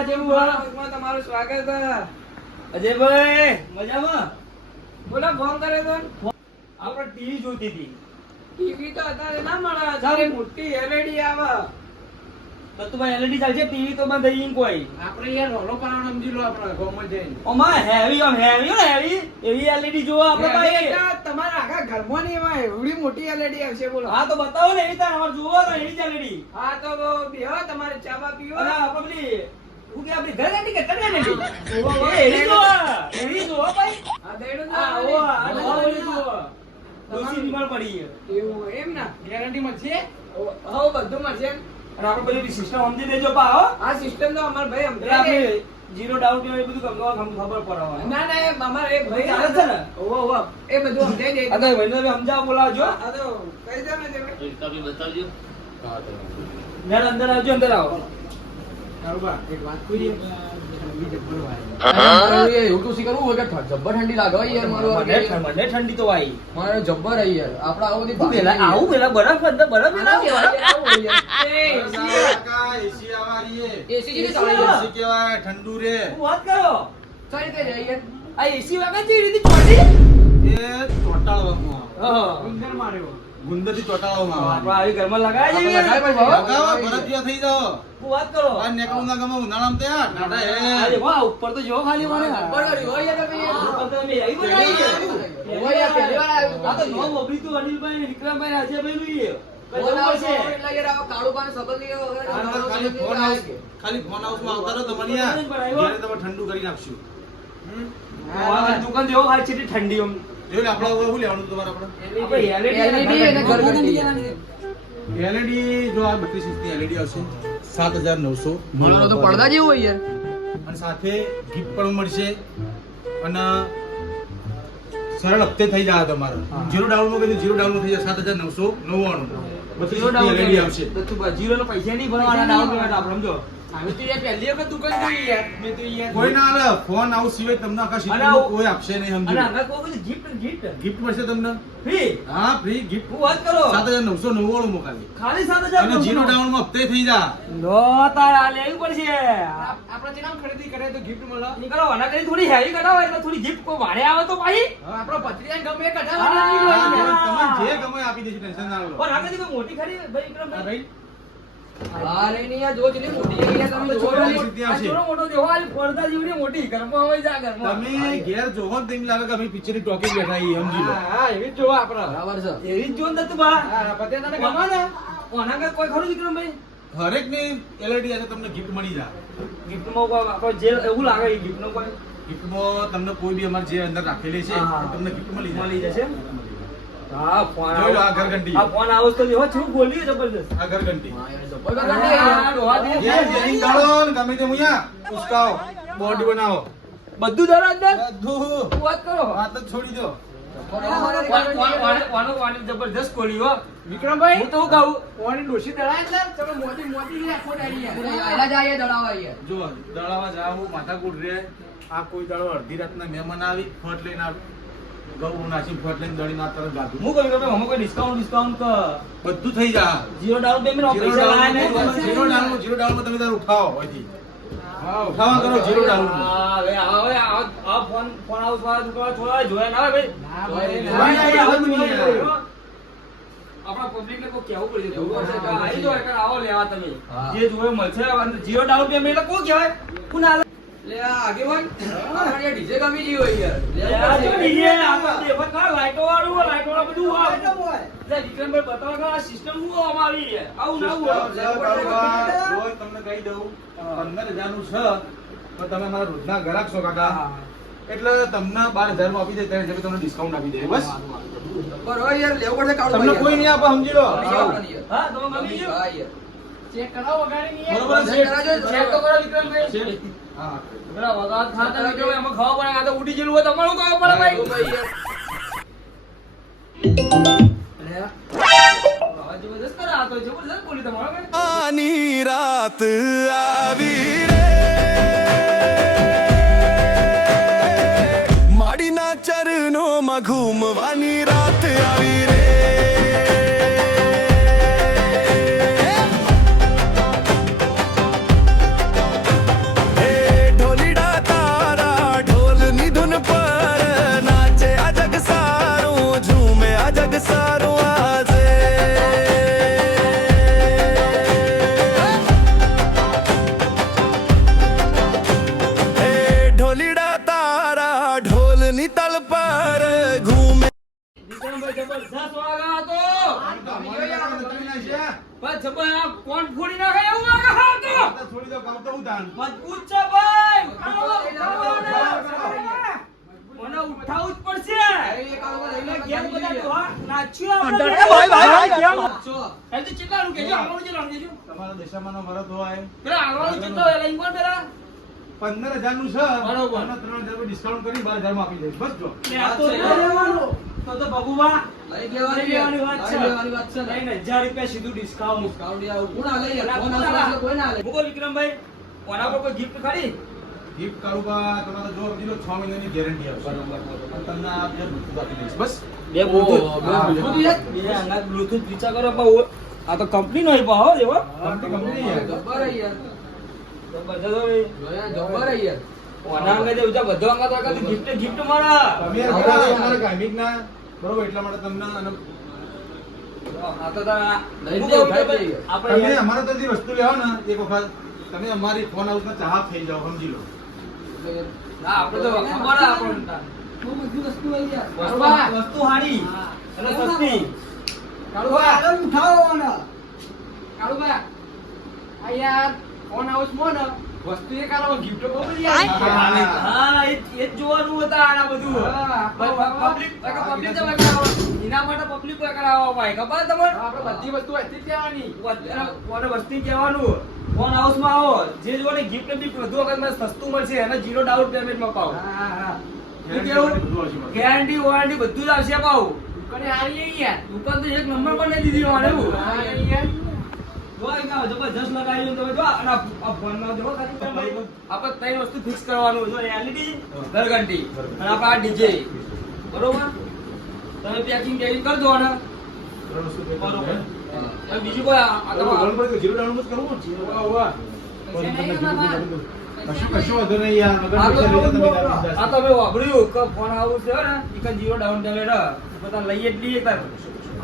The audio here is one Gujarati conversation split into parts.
મજામાં જેવું તમારું સ્વાગત છે. અજયભાઈ મજામાં? બોલો ફોન કરે તો આપણે ટીવી જોતી હતી. ટીવી તો અત્યારે ના મળે. અત્યારે મોટી એલઈડી આવે. તો તું એલઈડી ચાલશે, ટીવી તો બંધ થઈ કોઈ. આપણે યાર હોલો પાવાનો સમજી લો આપણે ગોમમાં જઈને. ઓમાં હેવી હેવી એવી એલઈડી જોવો આપણે ભાઈ. તમારા આખા ઘરમાં નહીં હોય એવડી મોટી એલઈડી આવશે બોલો. હા તો બતાવો ને એવી તાર અમાર જોવો તો એવી જ એલઈડી. હા તો બેહો તમારે ચા બા પીવો. અને આપણે પેલી હું કે આપણી ઘર ગાડી કે કર એલઈડી એવી જોવો ભાઈ. આ દેડો આ ઓ આ એલઈડી જોવો. દોશી બીમાર પડી એવું એમ ના ગેરંટી મળશે. હો બધું મળશે. અને આપણે બધી સિસ્ટમ સમજી દેજો પા હો. આ સિસ્ટમ તો અમાર ભાઈ એટલે આપણે ઝીરો ડાઉન પેમેન્ટ બધું ખબર પડે. ના ના એ અમારે એક ભાઈ ચાલે છે ને? ઓહો એ બધું સમજાઈ દે. આ તો ભાઈને સમજાવ બોલાવજો. આ તો કહી દો ને તમે બતાવજો. મેલ અંદર આવજો, અંદર આવો. બરોબર એક વાત કહીએ. એવું તો શી કરવું હોય કે જબ્બર ઠંડી લાગે યાર મારો મને ઠંડી તો આવી. મારે જબ્બર આવી યાર આપણે આવો બધી હું પેલા આવું પેલા બરફ અંદર બરફ પેલા એસી જેવી ચાલે યાર ઠંડુ રે હું વાત કરો. સારી રીતે જાય યાર આ એસી વાગે જે રીતે ચોટી. એ ચોટાળવામાં હા. અંદર માર્યો. ગુંદરથી ચોટાળવામાં આપણે આવી ઘરમાં લગાય આપણે છે. લગાય ભાઈ બાબા. લગાવો બરફિયા થઈ જાઓ હું વાત કરો. આ નેકળું ના ગમે ઉનાળામાં તો યાર નાડા અરે હે વાહ, ઉપર તો જો ખાલી મને. જબ્બર કર્યું હોય યાર તમે યાર ઉપર તો મેં આવી બનાવી છે. હોય યાર પહેલી વાર આવ્યું. આ તો નોમ ઓબરી તું અનિલભાઈ ને વિક્રમભાઈ રાજ્યભાઈ નું એ. કઈ ફોન જવું આવશે પડશે. એટલે યાર આવા કાળું પાણી સબલ નહીં અંદર ખાલી ફોન હાઉસમાં આવતા રહો તમને યાર ઘરે તમે ઠંડુ કરી નાખશું આ દુકાન જેવો હાલ છે ઠંડી આમ. જોઈ લે આપણે હવે શું લેવાનું તમારે આપણે આપણે LED અને ઘરઘંટી. એલઈડી જો આ 32 ઇંચની એલઈડી આવશે 7900 મારો તો પડદા જેવું હોય યાર અને સાથે ગિફ્ટ પણ મળશે અને સરળ હપ્તે થઈ જાય તમારે જીરો ડાઉનમાં કીધું જીરો ડાઉનમાં થઈ જાય 7999 જીરો 32 ડાઉન એલઈડી આવશે તો તું જીરો નો પૈસા નહીં ભરવાના, ડાઉન પેમેન્ટ આપણે સમજો. અમે તો યાર પહેલી વખત દુકાન જોઈ યાર. મેં તો યાર કોઈ ના હાલે ફોન આવું સિવાય તમને આખા અને સિટીમાં આવું- કોઈ આપશે નહીં અને સમજો આગળ કોઈ બધું ગિફ્ટ ગિફ્ટ મળશે તમને ફ્રી. હા ફ્રી ગિફ્ટ હું વાત કરો. 7999 માં ખાલી ખાલી 7,000 અને જીરો ડાઉનમાં હપ્તે થઈ જા લો તાર આ લેવી પડશે. આપણે જે નામ ખરીદી કરે તો ગિફ્ટ મળે. નીકળો આના કરી થોડી હેવી કઢાવો એટલે થોડી જીપ કોઈ ભાડે આવે તો પાછી. હવે આપણો ભત્રીજાને ગમે એ હા. કઢાવવાની. તમે જે ગમે આપી દેજો ટેન્શન ના લો પણ આગળ કોઈ મોટી ખરી ભાઈ હા વિક્રમભાઈ? ભાઈ હા રે ની યાર જો જેટલી મોટી છે યાર તમે આ જોવો છોકરો ને. મોટી આ છોકરો મોટો દેવો આ પડદા જેવડી મોટી ઘરમાં હોય જા ઘરમાં. તમે ઘેર જોવો ને તેમ લાગે કે અમે પિક્ચર ની ટોકી બેઠા છીએ સમજી લો હા એવી જ જોવા આપણે. બરાબર છે એવી જ જોન દત્તુ બા. હા પતે તને ગમે ને. ઓના આગળ કોઈ ખરું વિક્રમભાઈ? હરેક ની એલઈડી આજે તમને ગિફ્ટ મળી જાય ગિફ્ટમાં કોઈ આપણો જે એવું લાગે એ ગિફ્ટનો કોઈ ગિફ્ટમાં તમને કોઈ બી અમારે જે અંદર રાખેલી છે હા. તમને ગિફ્ટ મળી જાય મળી જશે. હા ફોન જોઈ લો આ ઘરઘંટી આ ફોન આવો તો જેવો છું બોલ્યું જબરદસ્ત. આ ઘરઘંટી હા યાર જબ્બર કરતા યાર ડોહા યાર જેની ગાળો ને ગમે તે મુયા ઉસકાઓ બોડી બનાવો બધું ધરો અંદર. બધું હું વાત કરો. વાત જ છોડી દો વાનું જબરદસ્ત ખોલ્યું હો. વિક્રમભાઈ હું તો હું કહું ઓની ડોશી દળાય છે ને તમે મોટી મોટી ને આખો ડાળી યાર. આયલા જાય દડાવા યાર જો દળાવા જાવ માથાકૂટ રે આ કોઈ દાડો અડધી રાતના મહેમાન આવી ફટ લઈને ઘઉં નાસી ફટ લઈને દળી ના તરત ગાધું હું કહ્યું કે હમણાં કોઈ ડિસ્કાઉન્ટ બધું થઈ જાય જીરો ડાઉન પેમેન્ટ પૈસા લાયા નહીં. જીરો ડાઉનમાં તમે તાર ઉઠાવો હોયથી હા ઉઠાવા કરો જીરો ડાઉનમાં હા, હવે આ ફોન હાઉસ વાળા દુકાન છોડવા જોયા ના હોય ના ભાઈ. ભાઈ, ના, આવું ના, નહીં ના, હોય. આપણા પબ્લિક ને કોઈ કહેવું પડશે કેવું હશે કે આવી જાઓ એટલે આવો લેવા તમે હા. જે જોવે મળશે. જીરો ડાઉન પેમેન્ટ એટલે કોણ કહેવાય? કોણ હાલે? લે આ આગેવાન આપણે યાર ડીજે ગમી ગઈ હોય યાર આ જો DJ, આ તો દેખો કા લાઈટો વાળું હોય, લાઈટો વાળું બધું હોય. એટલે વિક્રમભાઈ બતાવો કે આ સિસ્ટમ શું અમારી છે. આવું ના હોય. રોજ તમને કહી દઉં 15,000 નું છે પણ તમે અમારા રોજના ગ્રાહક છો કાકા એટલે તમને 12,000 માં આપી દે ત્યારે તમને ડિસ્કાઉન્ટ આપી દે બસ બરોબર યાર લેવું પડશે કાળું તમને કોઈ નહીં આપે સમજી લો હા, તમે ગમી ગયું? હા યાર ચેક કરાવો વગાડી ની બરોબર છે. ચેક તો કરો વિક્રમભાઈ. હા પેલા વગાડ ખાતા નહીં કેવું એમાં ખાવા પડે. આ તો ઉડી ગયેલું હોય તો અમારું ખાવા પડે ભાઈ. આ જબરદસ્ત કરે. આ તો જબરદસ્ત બોલી તમારો ભાઈ. આની રાત આવી રે માડીના ચરણોમાં ઘૂમવાની રાત આવી રે જબર આ કોણ ફોડી નાખે એવું લાગે હા તો આ તો છોડી દો કામ તો હું દાન મજબૂત છે ભાઈ મને ઉઠાવવું જ પડશે ગેમ બધા ડોહા નાચ્યું આપણે છો એ તો કેટલાનું કેજો આવાનું કેટલાનું કેજો તમારા દેશામાંનો મરદ હોય પેલા આવાનું કેટલો લઈને કોણ પેલા 15,000 નું છે બરોબર. અને 3,000 ડિસ્કાઉન્ટ કરી 12,000 માં આપી દઈશ બસ જો ને આ તો લેવાનું તો બબુબા લઈ લઈ લેવાની વાત છે. લેવાની વાત છે ને. લઈને 1000 રૂપિયા સીધું ડિસ્કાઉન્ટ કાવડિયા કોણ આલે યાર કોણ કોણ આલે? આલે કોઈ ના આલે મુકો વિક્રમભાઈ કોના પર કોઈ ગિફ્ટ ખરી ગિફ્ટ કાઢુબા તમારે જો દીધો 6 મહિનાની ગેરંટી આવશે અને તમને આ બે બ્લૂટૂથ આપી દઈશ બસ બે બે આના બ્લૂટૂથ વિચાર કરો બહુ આ તો કંપની નો હો એવો કંપની યાર જબર હે યાર તો બધા તો એ જોયા જબર હે યાર કોના અંગે જે બધા બધો અંગે તો ગિફ્ટ મારા તમે અમારા ગામિક ના બરોબર એટલા માટે તમને અને આ તો તા લઈ મુકો દે, વિક્રમભાઈ, લઈ દે. આપણે તમે અમારા તરફથી વસ્તુ લેવો ને એક વખત તમે અમારી ફોન હાઉસના ચાહક થઈ જાઓ સમજી લો ના આપણે તો ખબર આ આપણને બહુ બધી વસ્તુ આવી યાર વસ્તુ હારી અને સસ્તી કાળુબા કાળુબા આ યાર ફોન હાઉસ માં ને વસ્તુ એ કાઢો ગિફ્ટ બહુ બધી આવી છે. હા એ જ જોવાનું હતા આના બધું હા, પબ્લિક જમા કરાવો એના માટે પબ્લિક કરાવવા ભાઈ ખબર તમારે આપણે બધી વસ્તુ અહીંથી જ લેવાની. કોને વસ્તી કહેવાનું ફોન હાઉસમાં આવો જે જોડે ગિફ્ટ બી બધું વખત મને સસ્તું મળશે અને 0 ડાઉન પેમેન્ટમાં પાવ હા હા શું કેવું ગેરંટી વોરંટી બધું જ આવશે પાવ દુકાને આવી યાર દુકાન તો એક નંબર પર નહીં દીધી મારે એવું હા યાર જો આ કામ જબરજસ્ત લગાવ્યું તમે જો અને આ ફોનમાં જો ખાલી આપણે ત્રણ વસ્તુ ફિક્સ કરવાનું જો એલઈડી ઘરઘંટી અને આપણે આ ડીજે બરોબર તમે પેકિંગ કરી દો ને બરોબર હવે બીજું કોઈ આ તમારું જીરો ડાઉન જ કરવું ને કશું વાંધો નહીં યાર વગર આ પૈસા લીધા તમે આ તમે વાપર્યું કે ફોન હાઉસ છે ને એક 0 ડાઉન પેમેન્ટ બધા લઈએ જ લઈએ તાર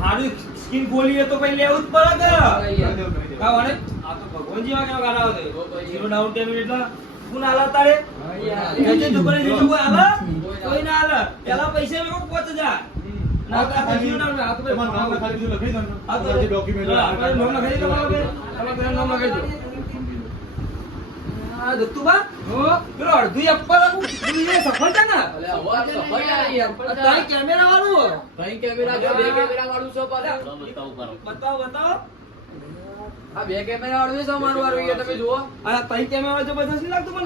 હારું સ્કીન ખોલીએ તો પછી લેવું જ પડે કે કા વણે આ તો ભગવાનજી માં કેવા ગાના આવે 0 ડાઉન પેમેન્ટ એટલે કોણ આલા તારે કેજે દુકાને બીજું કોઈ આલા કોઈ ના આલા પેલા પૈસા મેકો 5000 ના તો આ 0 ડાઉન આ તો તમારું નામ લખાવી દીધું, લખી દો ને. આ તો જે document હા, આપણે નામ લખાઈ દો તમારું નામ લખાઈ દો આ દત્તુબા પેલો અડધું અપ્પર આપું એ સફળ છે ને અલે હવે સફળ યાર તારી કેમેરા વાળું ભાઈ કેમેરા જો બે કેમેરા વાળું છે પાછું બતાવો આ બે કેમેરા વાળું છે મારું વાળું યાર તમે જુઓ આ તારી કેમેરા જબરદસ્ત નહીં લાગતું મને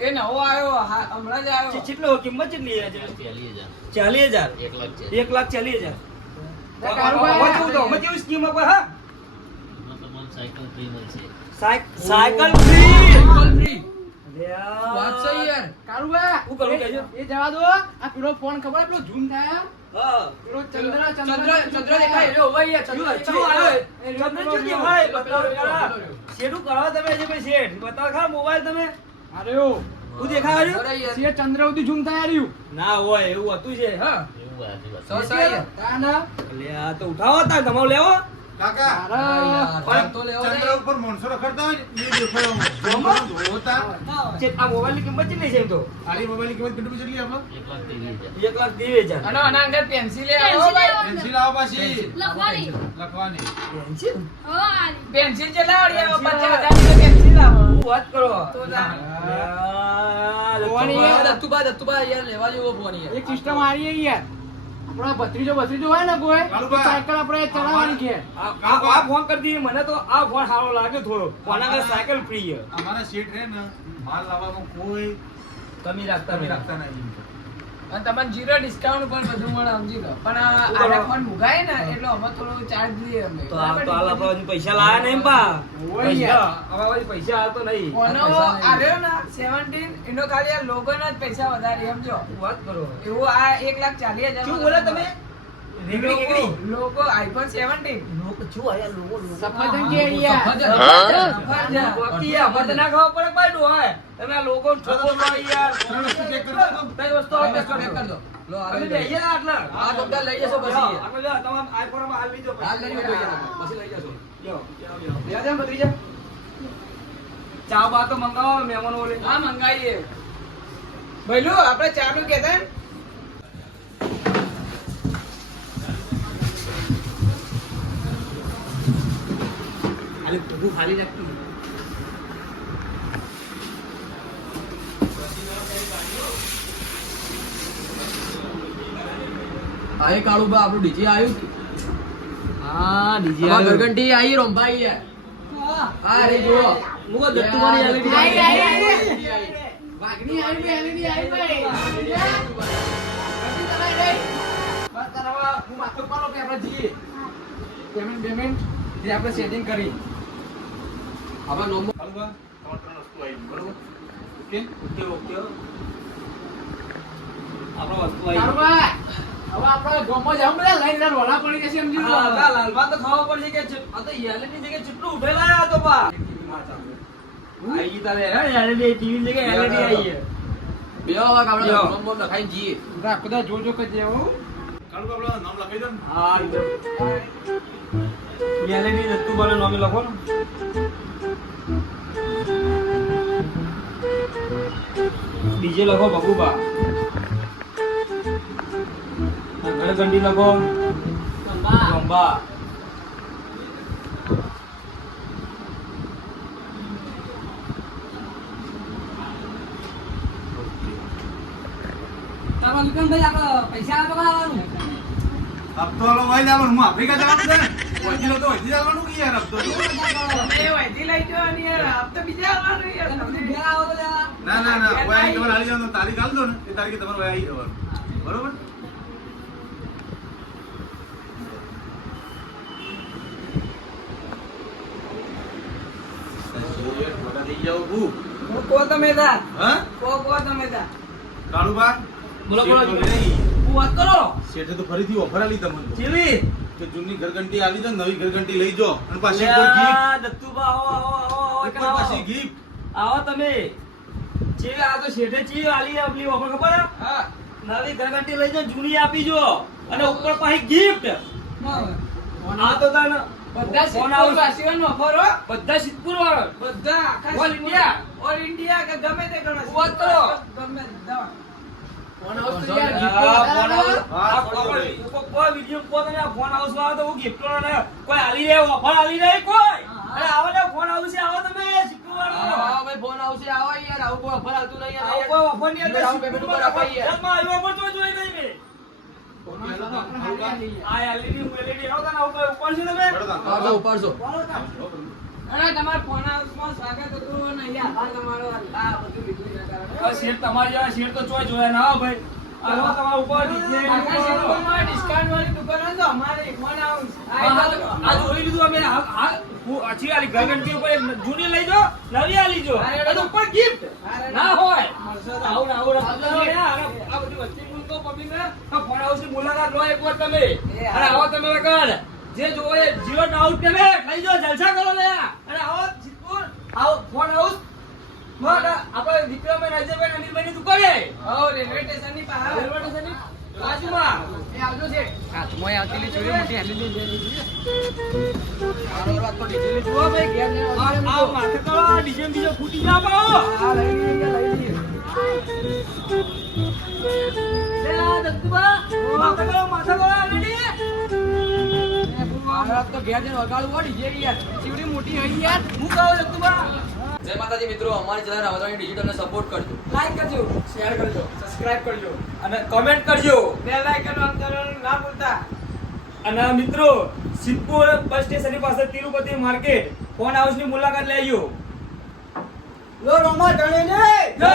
એ નવો આવ્યો હા હમણાં જ આવ્યો કેટલો કિંમત કેટલી છે 40000 1,40,000 કેવું સ્કીમ આપે હા સાયકલ ફ્રી ફ્રી વાત છે યાર કાળુબા શું કરું કહેજો એ જવા દો આ પેલો ફોન ખબર પેલો ઝૂમ થાય હા પેલો ચંદ્ર દેખાય એવો હોય યાર ચંદ્ર શેઠું કરવા તમે છે ભાઈ શેઠ બતાવો ખરા મોબાઈલ તમે અરે ઓ હું દેખાડ્યું અરે યાર સિંહ ચંદ્ર સુધી ઝૂમ થાય રહ્યું ના હોય એવું હતું છે હા સસા યાર તાના એટલે આ તો ઉઠાવો તા તમારો લેવો કાકા યાર તો લેવો ચંદ્ર નહીં ઉપર માણસો રખડતા હોય ને, એ દેખાડો. જોતા. છે આ મોબાઈલ ની કિંમત કેટલી છે એમ તો આની મોબાઈલની કિંમત કેટલી કેટલી આપણે? 1,20,000 અને આના અંદર પેન્સિલ આવો ભાઈ પેન્સિલ આવો પાછી. લખવાની લખવાની. પેન્સિલ ચલા વળી આવો 50,000 ની પેન્સિલ આવો હું વાત કરો તો જા. ફોન યાર દત્તુબા યાર લેવા જેવો ફોન યાર એક સિસ્ટમ આરી યાર આપણા ભત્રીજો હોય ને કોઈ તો સાયકલ આપણે ચલાવવાની કે આ ફોન કરી દીધી મને તો આ ફોન સારો લાગ્યો થોડો ફોન આગળ સાયકલ ફ્રી છે અમારા શેઠ રહે ને માલ લાવવામાં કોઈ કમી રાખતા કમી નહીં રાખતા નહીં. અને તમને 0 ડિસ્કાઉન્ટ પણ બધું મળે સમજી લો પણ આના ફોન મુગાય ને એટલે અમે થોડો ચાર્જ લઈએ અમે તો આ તો આલા પર પૈસા લાયા નહીં પા ઓય યાર. હવે પૈસા આવતો નહીં કોનો આવ્યો ને 17 એનો ખાલી આ લોગો ના જ પૈસા વધારે સમજો વાત કરો એવું આ 1,40,000 શું બોલે તમે રેગડી કેગડી લોગો આઈફોન 17 લોકો શું આયા લોકો સફરજન કે યાર સફરજન બાકી આ બધ ના ખાવા પડે પાડું હોય તમે આ લોકો ઠોકો લો યાર ત્રણ વસ્તુ check કરી દો. કઈ વસ્તુ આવે પેક check કર દો લો તમે આવી લઈ ગયા આટલા આ તો બધા લઈ જશો પછી યાર. આપણે લો તમામ આઈફોન માં હાલ લીધો હાલ લઈ લો યાર પછી લઈ જશો લ્યો લેવા દે ભત્રીજા ચા બા તો મંગાવો મહેમાનો ઓલે હા મંગાઈએ ભઈલું આપણે ચા નું કહેતા ને બધું ખાલી નાખતું. આ એ કાળું બા આપણું ડીજે આવ્યું કે? હા ડીજે આમાં ગરગંટી આવી રંભાઈ યાર. હા રે જુઓ. મુકો દત્તુમાની LED વાઘની આવી બે LED આવી ભાઈ. બસ તારા હવે હું માથું પાડો કે આપણે જઈએ. પેમેન્ટ જે આપણે સેટિંગ કરી. આમાં નોંધો. કાળુબા, તમારે 3 વસ્તુ આવી બરોબર ઓકે ઓકે આપણો વસ્તુ આવી કારુબા, હવે આપણે ગામમાં જાઉં બધા લાઈન લાઈન વડા પડી જશે સમજી લો. હા લાલબા તો ખાવા પડશે કે આ તો LED ની જગ્યાએ ચેટલું ઉઠેલા આ તો બા આઈ ગઈ તારે હે LED ટીવી ની જગ્યાએ LED આવી છે બે વાગ આપણે યો. નોંધો લખાઈને જઈએ. બધા જોજો કે જે હું કાળુબા આપણું નામ લખાઈ દો ને હા LED દત્તુબાનું નામે લખો ને ડીજે લખો ભગુબા ઘંટી લખો લંબા તારા લુકનભાઈ આપણે પૈસા આપવાનું. હપ્તો વાળો ભાઈ જવાનું હું આફ્રિકા જવાનું છે વહીલો તો વહીથી જવાનું કે યાર હપ્તો તો. તમે વૈધી લઈ જાઓ ને યાર, આપ તો બીજા આવવાનું યાર. તમને બે આવો તો યાર. ના ના ના ભાઈ અહીં તમારે આવી જવાનું તારીખ આલ દો ને એ તારીખે તમારે ભાઈ આવી જવાનું બરોબર મોટા થઈ જાવ ભૂ કો તમે તા હા કો તમે તા કાળુબા બોલો, બોલો. શેઠ તો નહીં. હું વાત કરો શેઠે તો ફરીથી ઓફર આલી તમને તો. ચીલી કે જૂની ઘરઘંટી આલી દો નવી ઘરઘંટી લઈ જાઓ અને પાછી ઉપર gift. દત્તુબા આવો આવો આવો આવો ઉપર પાછી gift. આવો તમે જે આ તો શેઠે ચી આલી આપલી ઓફર ખબર હે? હા નવી ઘરઘંટી લઈ જાઓ જૂની આપી જો અને ઉપર પાછી ગિફ્ટ આ તો તાન બધા ફોન આવું સિદ્ધપુર વાસીઓનો ઓફર હો. બધા સિદ્ધપુર વાળા બધા આખા all Siddhpur. India. All India કે ગમે તે ગણો. વાત કરો. ગમે દવા. ફોન હાઉસ તો યાર, યાર આ gift ફોન હાઉસ હા, આ ફોન હાઉસ. કોઈ વિડિયો કો તમે આ ફોન હાઉસ વાળા તો હું ગિફ્ટ ને કોઈ આલી રે ઓફર આલી રે કોઈ અરે આવો ને ફોન હાઉસ આવો તમે સિદ્ધપુર વાળો હા ભાઈ ફોન આવશે આવો યાર આવું કોઈ ઓફર આવતું નહીં આવો યાર. કોઈ ઓફર નહીં તમે આવું payment ઉપર આપો યાર. જન્મ આવ્યો ઓફર તો જોઈ ગઈ મે આ LED હું LED આવો તને ઉપર ઉપર છે તમે બરોબર. હા તો ઉપાડશો. અરે તમારા ફોન હાઉસમાં સ્વાગત હતું ને અહીંયા આભાર તમારો આ બધું લીધું એના કારણે. આ શેર તમારી જેવા શેર તો ચોય જોયા ના હો ભાઈ આ તમારા ઉપર ડીજે આખા સિદ્ધપુરમાં ડિસ્કાઉન્ટ વાળી દુકાન હોય તો અમારી ફોન હાઉસ. આ જોઈ લીધું અમે હું અછી આલી ઘરઘંટી ઉપર એક જૂની લઈ જો નવી આલી જો અને ઉપર ગિફ્ટ ના હોય આવું ને આવું આ બધી વસ્તી મૂકો પબ્લિક ને ફોન હાઉસ ની મુલાકાત લો એકવાર તમે અને આવો તમે વગર જે જોવે જીરો ડાઉટ તમે લઈ જો જલસા કરો લે અને આવો સિદ્ધપુર આવો ફોન હાઉસ આપણે વિક્રમભાઈ રાજેભાઈ અનિલભાઈ ની દુકાને હો રેલવે સ્ટેશનની બહાર. રેલવે સ્ટેશનની બાજુમાં એ આવજો છે. હાથમાં આવતીલી ચોરી મોટી હાલી દે. જુઓ ભાઈ ઘેર જઈને આ માથે કરો ડીજે બીજો ફૂટી ના પાઓ આ લઈ લઈએ લઈ લઈએ. લે આ દત્તુબા માથે કરો રેડી આ તો ઘેર જઈને વગાડવું હોય DJ યાર. ચીવડી મોટી હોય યાર. હું કહું દત્તુબા જય માતાજી મિત્રો, અમારી ચેનલ રાવતરાણી ડિજિટલને સપોર્ટ કરજો. લાઈક કરજો, શેર કરજો, સબસ્ક્રાઇબ કરજો. અને કમેન્ટ કરજો બેલ આઇકન ઓન કરવાનું ના ભૂલતા. અને મિત્રો સિદ્ધપુર બસ સ્ટેશનની પાસે તિરુપતિ માર્કેટ ફોન હાઉસ ની મુલાકાત લેજો લો રોમા ધણે ને જય